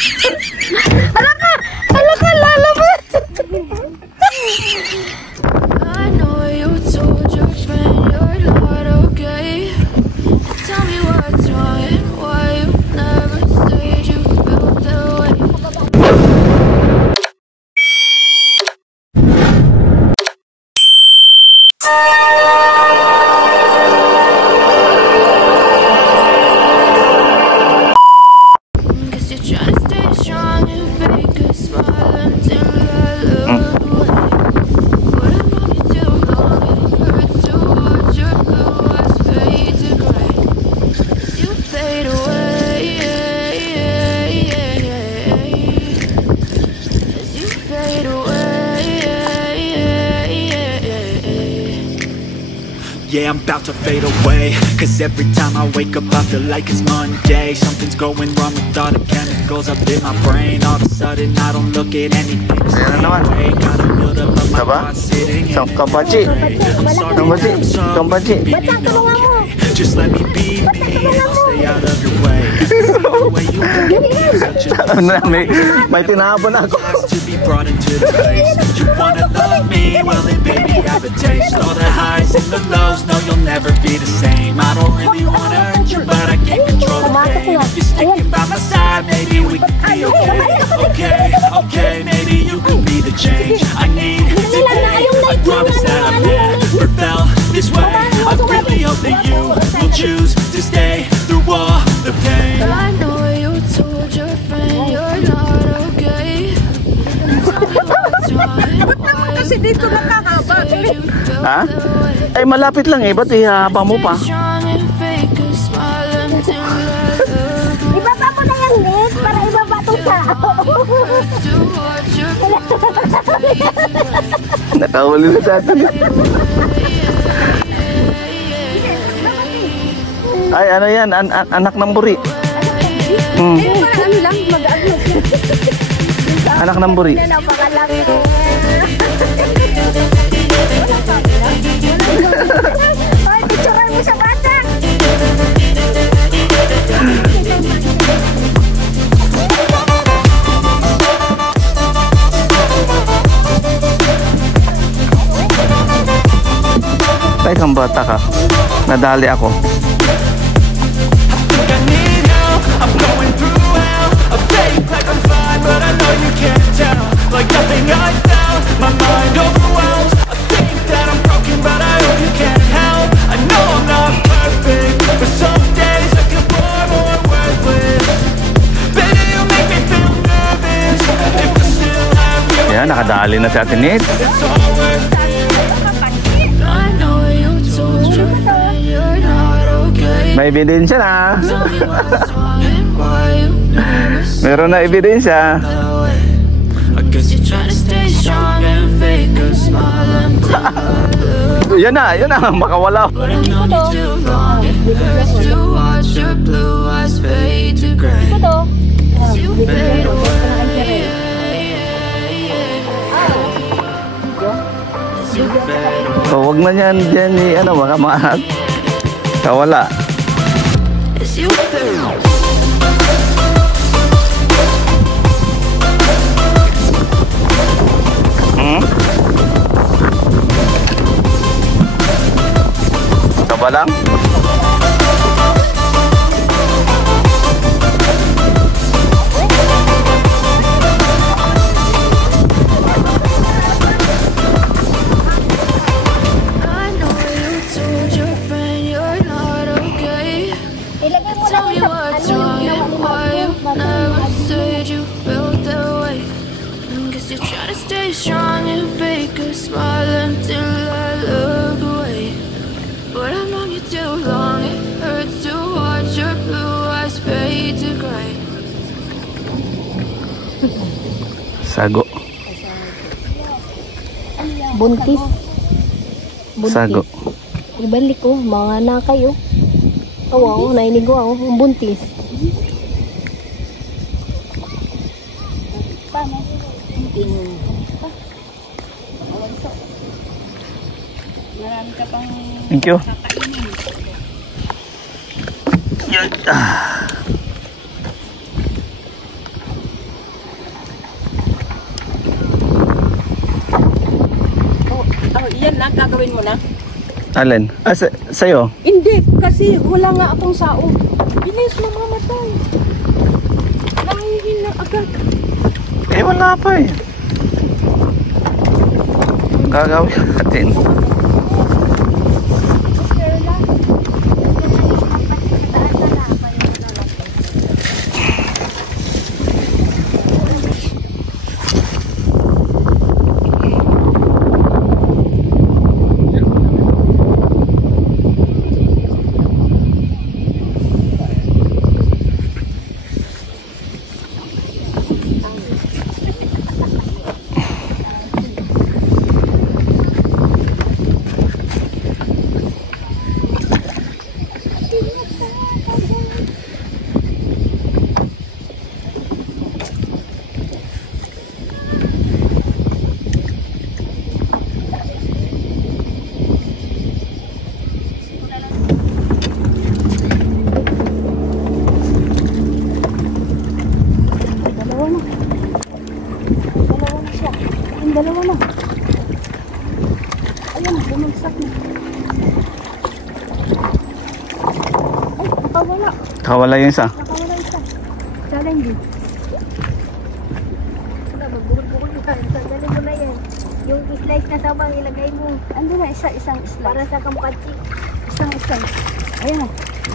Hala ka! Hala ka! Lalabas! I know you told your friend you're not okay. Tell me what's wrong and why you never said you felt that way. Guess you're trying to stay strong and fake a smile until I look away. But I've known you too long, it hurts to watch your blue eyes fade to gray. As you fade away, as you fade away. Yeah, I'm about to fade away, cause every time I wake up I feel like it's Monday. Something's going wrong with all the chemicals up in my brain. All of a sudden I don't look at anything the same way. Gotta build up of my thoughts sitting in I'm sorry, I'm sorry, baby, okay. Just let me be me and I'll stay out of your way. The way you look at me is such a May tinapon ako. to be brought into the place. You wanna love me? Well then baby have a taste. All the highs and the lows, no you'll never be the same. I don't really wanna hurt you but I can't control the pain. If you're sticking by my side, maybe we could be okay. Okay, okay, maybe you could be the change I need today. I promise that I've never felt this way. I really hope that you will choose to stay through all the pain. I know you told your friend you're not okay. Tell me what's wrong and why Kasi dito nakahaba. you felt Ha? that way. Ay, malapit lang eh. Ba't ihaba mo pa? Strong and fake a smile until I look away. Ibaba mo na yung net para ibaba itong tao. To watch your Nakahuli na sa atin. Ay, ano yan? Anak ng buri. Ano lang, mag-ano. Anak ng buri. Napakalaki. Ay, picturean mo sa bata. Ay, kang bata ka. Nadali ako. I need help, I'm going through hell. I fake like I'm fine, but I know you can't tell. Like nothing I felt, my mind overwhelms. I think that I'm broken, but I hope you can't help. I know I'm not perfect, but some days I feel far more worthless. Baby, you make me feel nervous. If I still have you, Ayan, nakadali na si Ate Nate. it's all worth it. I know you told your friend you're not okay. May ebidensya na. Tell me what's wrong and why you never said Meron na ebidensya. that way. I guess you're trying to stay strong and fake a smile until I look. Yan na, makawala. But I've known you too long, it hurts to watch your blue eyes fade to gray. Ito. As you fade away. As you fade away. O, wag na yan, dyan ano, makamaan. Kawala. As you fade away. Ito ba lang? I know you told your friend you're not okay. Ilagay mo Tell lang me sa what's wrong and why you never said you felt that way. Guess you're trying to stay strong and fake a smile until I look away. But I've known you too long, it hurts to watch your blue eyes fade to gray. Sago. Buntis. Sago. Ibalik ko, mga nakay oh. Oo, nainig ko ako, buntis. Marami ka pang Thank you. anak, gagawin mo na. Alin? Ah, sa'yo? Hindi, kasi wala nga akong sao. Bilis, mamamatay. Nangihin na agad. Eh, wala pa eh. Gagawin natin. Dalawa na. Ayan, bumagsak na. Ay, nakawala. Nakawala yung isa. Nakawala isa. Challenge. Magbukod-bukod na. Tanggalin mo na yan. Yung slice na sabang ilagay mo. Ando na, isang slice. Para sa kamukatsi. Isang slice. Ayan na.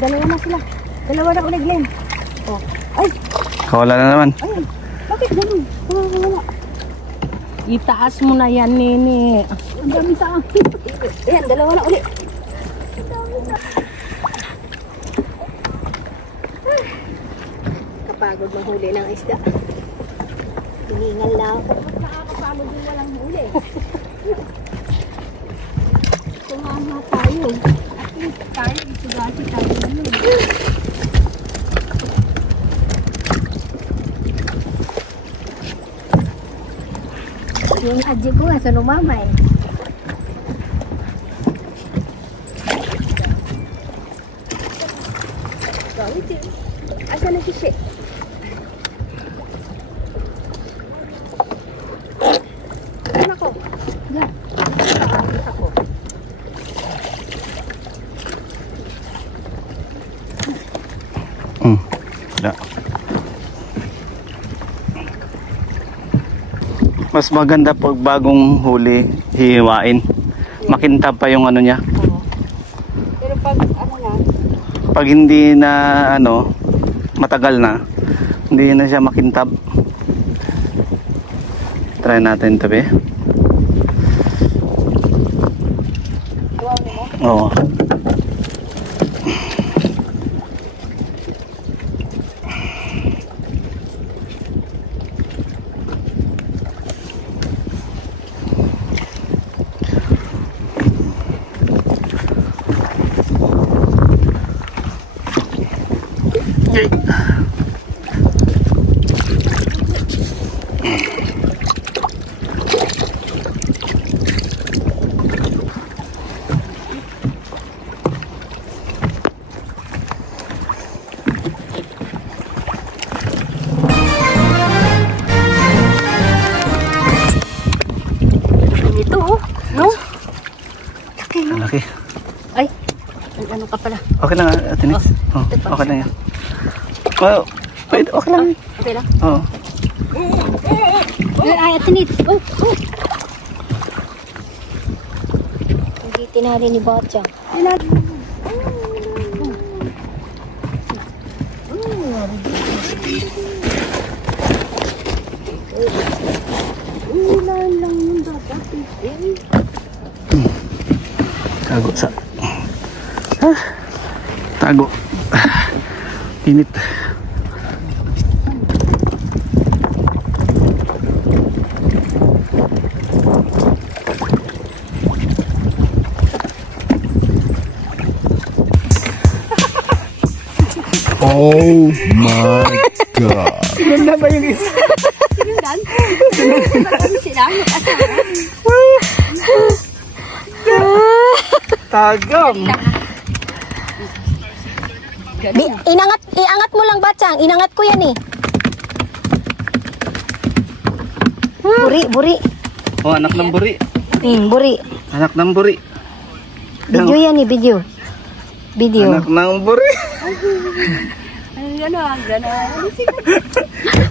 Dalawa na sila. Dalawa na ulit, Glenn. Oh. Ay, Nakawala na naman. ayun. Bakit ganun? Nakawala. Itaas mo na yan, Nini. Ang dami sa akin. Ayan, dalawa na ulit. Kapagod mahuli ng isda. Hiningal na ako. Nakakapagod yung walang huli. Sumama tayo. At least tayo, isugasi tayo naman. Yung adyo ko nga sa lumamay. Asa na si She? Ano ko? Yan. Ako. Yeah. Mas maganda pag bagong huli, hihiwain. Makintab pa yung ano niya. Pero pag ano na, Pag hindi na ano, matagal na, hindi na siya makintab. Try natin ito, be. Oo. Ito oh. No? Malaki. Ay. Ano ka pala? Okay lang, Ate Nitz. Oh, okay lang yan. Oh, wait, okay lang. Okay lang. Oo. Ay, Ate Nitz. Oh, oh. Hindi tinali ni Batchang. ulan lang yung dapat. Tago sa... Tago. Init. Oh my God. Ganda ba yung isa? Sinundan? Sinundan sila? Mag-asawa? Tagam. Iangat mo lang, Batchang. Inangat ko yan eh. Buri, buri. Oh, anak ng buri. Buri. Anak ng buri. Video yan eh, video. Video. Anak ng buri. Ano, gano'n.